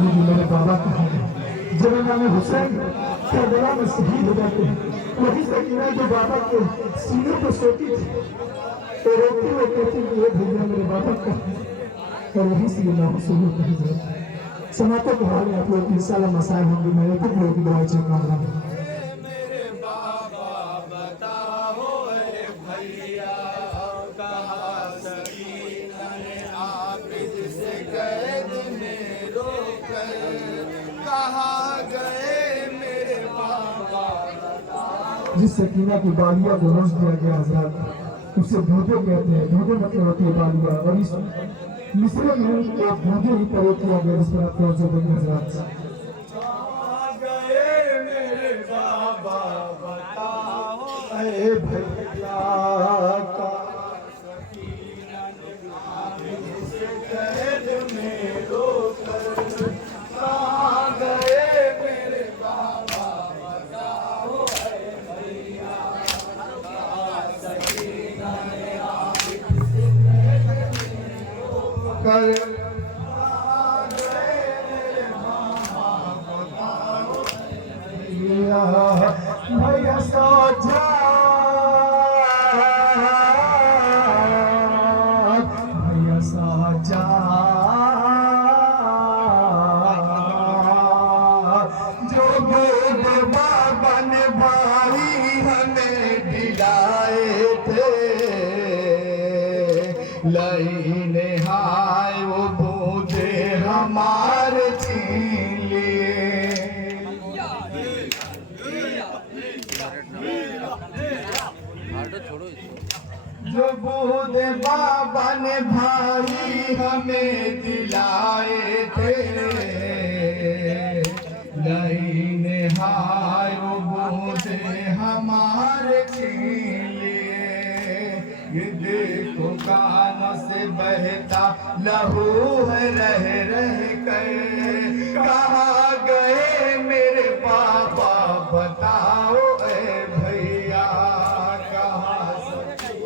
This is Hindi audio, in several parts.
मेरे बाबा का है। जब इमाम हुसैन करबला में शहीद हो जाते हैं, वही सकीना जो बाबा के सीने पर सोती थी तो रोती हुए कहती है ये भैया मेरे बाबा का है, और वही सकीना हुसैन को हिजरत समाते के हाल आप लोग इंशाल्लाह मसाए होंगे। मैं एक लोग की दुआ से काम रहा मेरे बाबा बताओ भैया कहाँ सकीना ने आबिद से कैद में रोकर कहाँ गए मेरे बाबा। जिस सकीना की बालिया को रोज दिया गया हजरत उसे भूदे कहते हैं। भूदे मतलब होती है बालिया, और इस मिस्र में एक भूदे ही प्रयोग किया गया जिस पर आप तवज्जो देंगे हजरत। कहाँ गए मेरे बाबा बताओ भैया का सकीना ने आबिद से कैद में रोकर कहाँ गए मेरे बाबा बताओ भैया कहाँ सकीना ने आबिद से कैद में रोकर कहाँ गए मेरे मामा बताओ भैया सोचा भैया सोचा जो बोल बाबा ने भाई हमें दिलाए थे लईने हाय वो बूझे हमारे छीन लिए। जो बूद बाबा ने भाई हमें दिलाए थे लईने हाय वो बूदे हमारे छीन लिए। ये देखो कानों से बहता लहू है रह रह कर कहाँ गए मेरे बाबा बताओ ए भैया कहाँ।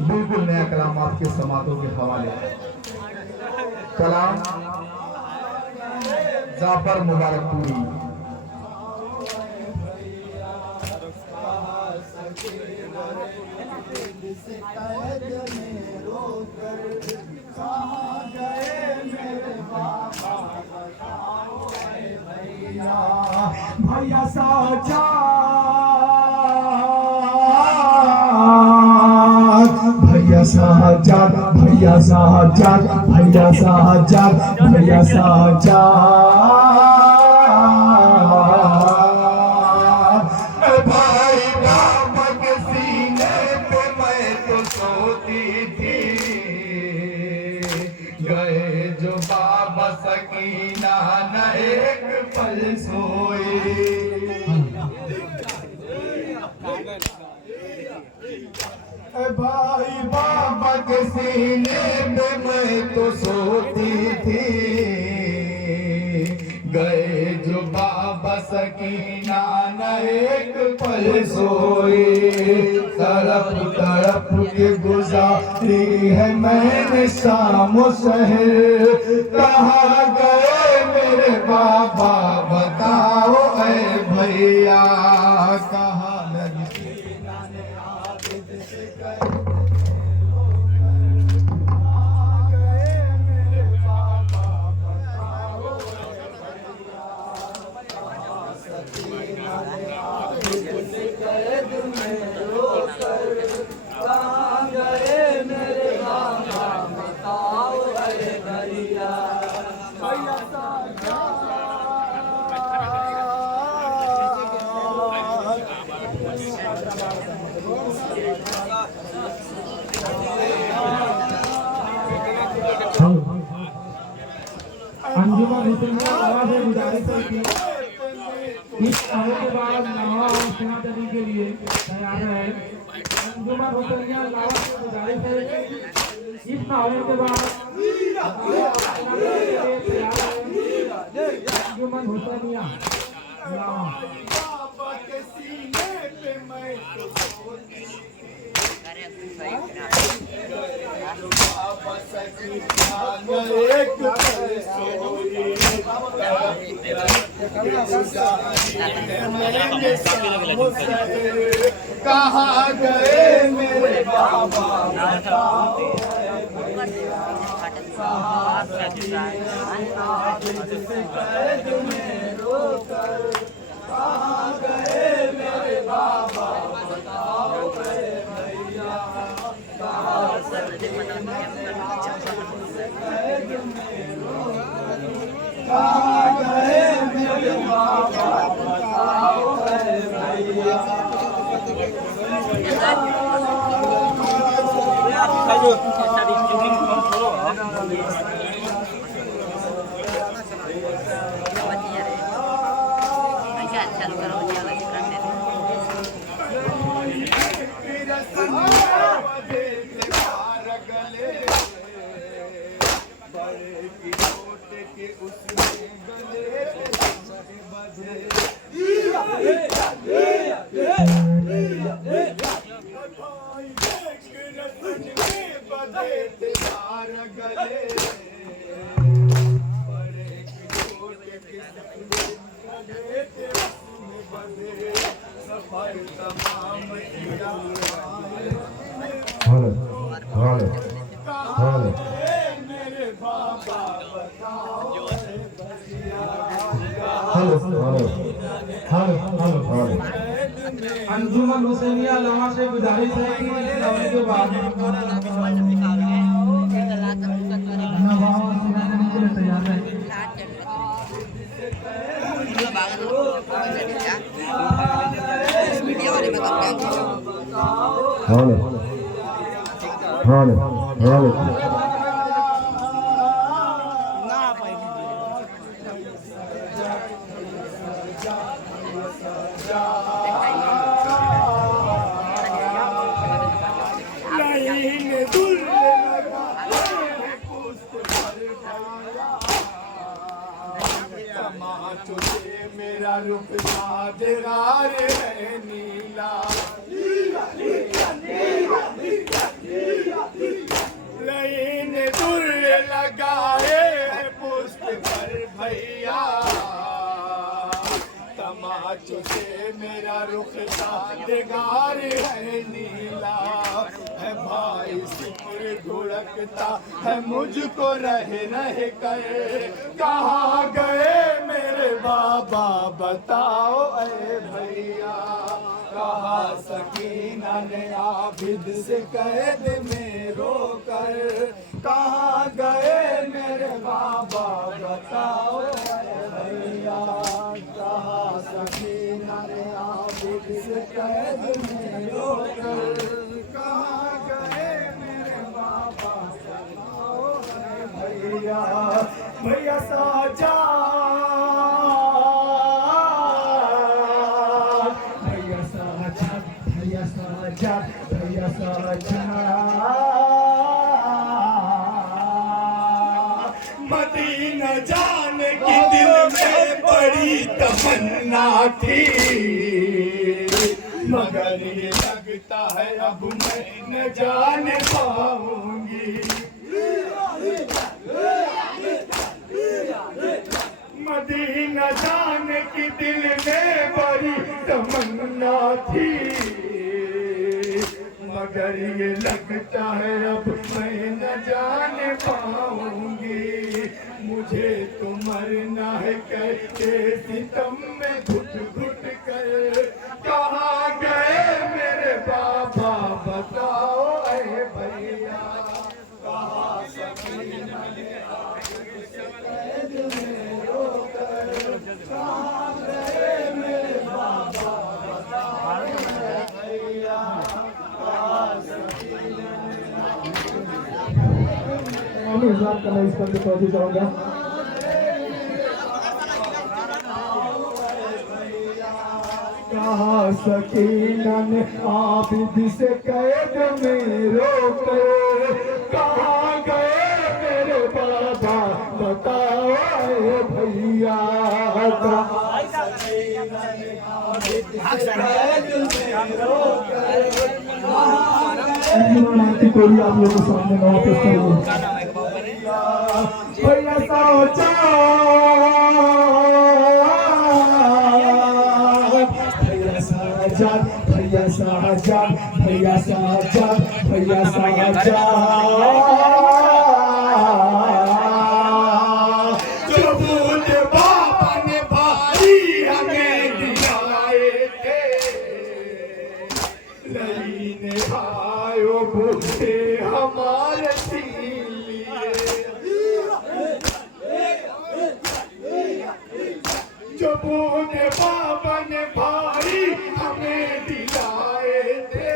बिल्कुल नया कलाम आपके समातों के हवाले। कलाम जाफर मुबारकपुरी। भैया साजा भैया साजा भैया साजा भैया साजा भैया साजा भाई बाबा के सीने पे मैं तो सोती थी गए जो बाबा सकीना न एक पल सोई। भाई बाबा के सीने पे मैं तो सोती थी गए जो बाबा सकीना न एक पल सोई। तड़प तड़प के गुजारी है मैंने शाम शहर कहाँ गए मेरे बाबा बताओ ऐ भैया कहाँ अंजुमन हुसैन आवाज है गुजारिश है कि इस आने के बाद नवा और सेना देने के लिए तैयार है। अंजुमन हुसैन आवाज से गुजारिश है इस नावे के बाद अंजुमन हुसैनिया बाबा के सीने पे मैं तो एक कहाँ गए मेरे बाबा बताओ कैद में रोकर कहाँ गए मेरे बाबा बताओ भैया कहाँ कैद में रोकर कहाँ गए मेरे बाबा बताओ भैया अंजुमन हुसैनिया लमा से गुजारिश है कि इस दौरे के बाद नवाब सुनाने के लिए तैयार है। मेरा रूप यादगार है नीला लाइन दूर लगाए है पुष्प पर भैया तमाचो से मेरा रुख यादगार है नीला है भाई सिर धुड़कता है मुझको रह कर कहाँ गए मेरे बाबा बताओ ऐ भैया कहा सकीना ने आबिद से कैद में रोकर कहाँ गए मेरे बाबा बताओ ऐ भैया कहा सकीना ने आबिद से कैद में रोकर कहाँ गए मेरे बाबा बताओ ऐ भैया भैया साजा मदीना जाने की दिल में बड़ी तमन्ना थी मगर ये लगता है अब मैं न जाने पाऊंगी मदीना जाने की दिल में बड़ी तमन्ना थी मगर ये लगता है अब मैं न जाने पाऊंगी मुझे तो मरना है कैसे सितम में घुट घुट कर कहाँ गए मेरे बाबा बताओ ऐ भैया कहाँ सकीना ने आपसे कैद में रोकर कहाँ गए मेरे बाबा बताओ ऐ भैया मैं इस्लाम का मैं इस पर पहुंचे जाऊंगा कहा सकीना ने आबिद से कैद में रोकर कहाँ गए मेरे बाबा बताओ ऐ भैया कोई आप लोगों के सामने नवा पेश करेंगे भैया जो बूढ़े बाबा ने भाई हमें दिलाए थे,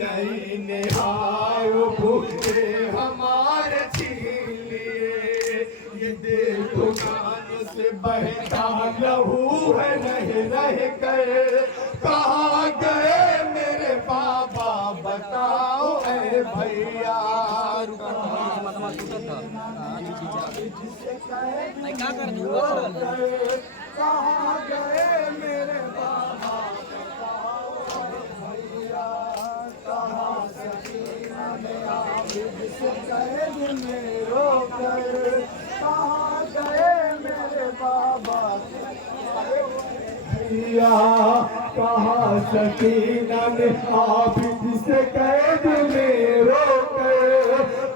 नहीं हाय बूढ़े हमारे छीन लिए। ये देखो कान से बहता लहू है, रह रह गए कहाँ गए मेरे बाबा बताओ ऐ भैया। कहाँ गए मेरे बाबा बताओ भैया, कहाँ सकीना ने आबिद से कैद में रोक गए, कहाँ गए मेरे बाबा भैया, कहाँ सकीना ने आबिद से कैद में रोक गए,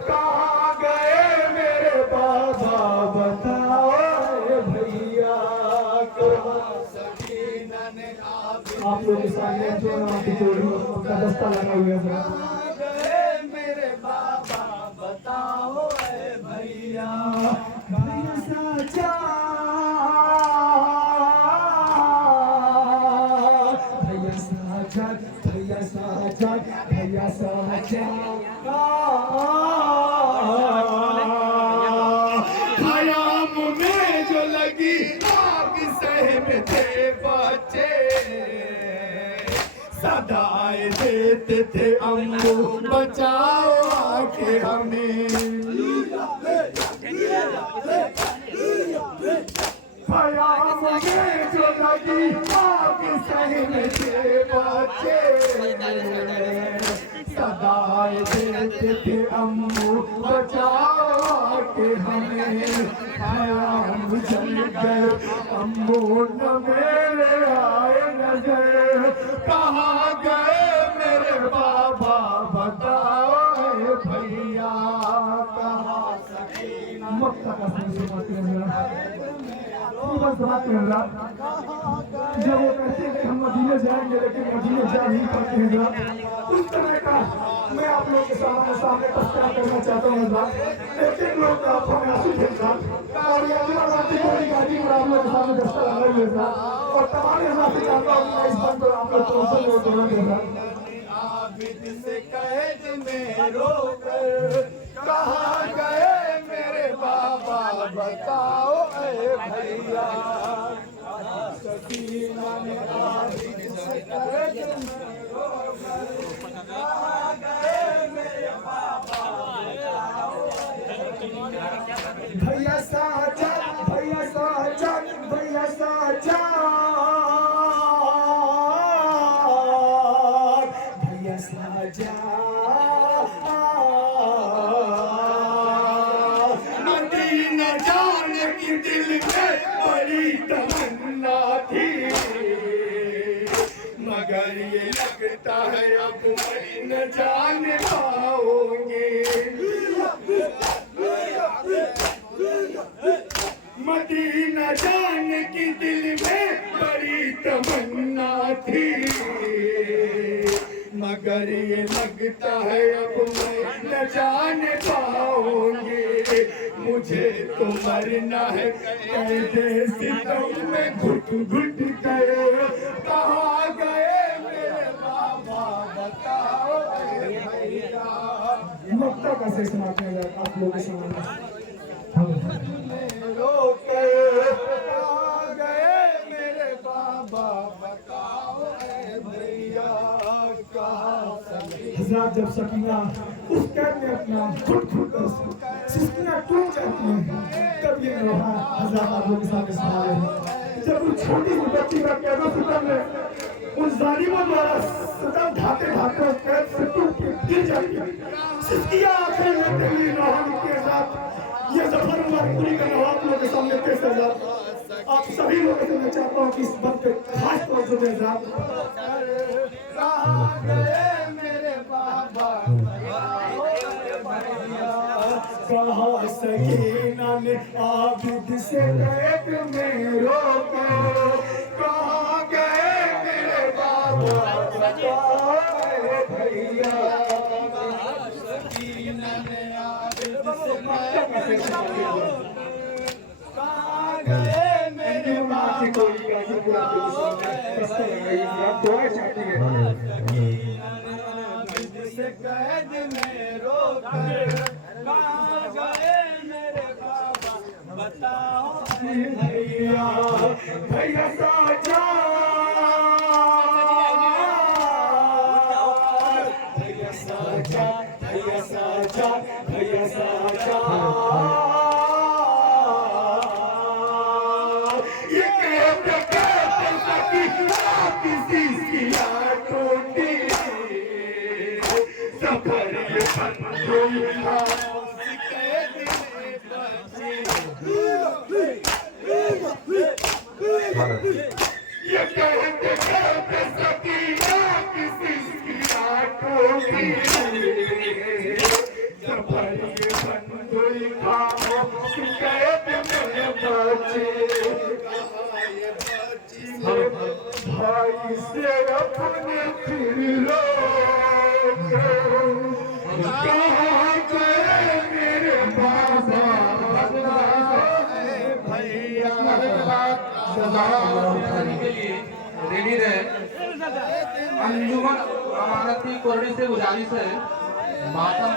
कहाँ गए मेरे बाबा बताओ भैया, कहाँ सकीना ने आबिद। आप लोग के सामने जो ना आपकी चोरी का दस्ता लगा हुआ है, कहाँ गए मेरे बाबा बताओ ऐ भैया। भैया साचा, भैया साचा, भैया साचा, भैया साचा, खयाम में जो लगी आग सहम थे बच्चे, सदाएं देते थे अम्मू बचाओ आके हमें। खयाम में जो लगी आग सहम थे बच्चे, सदाएं देते थे अम्मू बचाओ आके हमें। खयाम जल गए अम्मू न मेरे आए नजर, कहाँ गए मेरे बाबा बताओ ऐ भैया, कहाँ सकीना। मक्का का संदेश आते हैं मेरा, बस बात कर रहा। जब वो कहते हैं कि हम मदीने जाएंगे लेकिन मदीने जा नहीं पाते हैं जरा, उस तरह का मैं आप लोगों के सामने तस्करा करना चाहता हूँ जरा। एक लोग आंखों में आंसू थे जरा, और ये अगला राती कोई गाड़ी में आप लोगों के सामने दस्ता लगा हुआ जरा, और तमाम यहाँ से चाहता हूँ मैं इस बंद को आप लोग पहुँचने को देना देना। आबिद से कैद में रोकर कहाँ गए मेरे बाबा बताओ ऐ भैया, सकीना ने आबिद से कैद में रोकर कहाँ गए मेरे बाबा बताओ भैया साचा, भैया साचा, भैया साचा, भैया साचा। मदीना जाने की दिल में बड़ी तमन्ना थी, मगर ये लगता है अब मैं न जान पाऊंगी। मदीना जाने की दिल में बड़ी तमन्ना थी, मगर ये लगता है अब मैं न जान पाऊंगी। मुझे तो मरना है कैसे सितम में घुट घुट गए, कहाँ गए मेरे बाबा बताओ ऐ भैया। मक्का का शेष सुनाते हैं आप लोगों के सामने। कहाँ गए मेरे बाबा बताओ ऐ भैया, कहाँ हज़रत जब सकीना उस कैद में अपना घुट घुट कर सिस्कियाँ टूट जाती हैं, तब ये लोहा हज़रत आप लोगों के सामने सुना रहे हैं। जब उस छोटी सी बच्ची का कैदों सितम में उन जालिमों द्वारा सितम ढाते ढाते कैद से टूट के गिर जाती है, सिस्कियाँ आंखें लेते हुए नौहान के साथ ये जफर उमरपुरी का नवाब लोगों के सामने पेश है साहब। आप सभी लोगों से मैं चाहता हूँ कि इस बात पे खास तौर से मैं साहब, कहाँ गए मेरे बाबा कहाँ सकीना ने आबिद से कैद में रोका, कहाँ गए मेरे बाबा बताओ ऐ भैया, सकीना ने आबिद से कैद में रोका, कहाँ गए मेरे बाबा कोई गाजीपुरा कैसा लगाइए आप दुआ चाहती है से कैद में रोकर कहाँ गए मेरे बाबा बताओ भैया भैया साजा भैया साजा भैया साजा भैया साजा ये कहते सकी किसी की टूटी सफर ये कोई था कैद में बचे ये कहते सकीना किसी की टूटी सफर ये कोई था कैद में बचे भाई से अपने फिर लो कहाँ गए मेरे बाबा भैया के लिए रेडी रहे। अंजुमन अमानती कोरडी से गुजारिश है मातम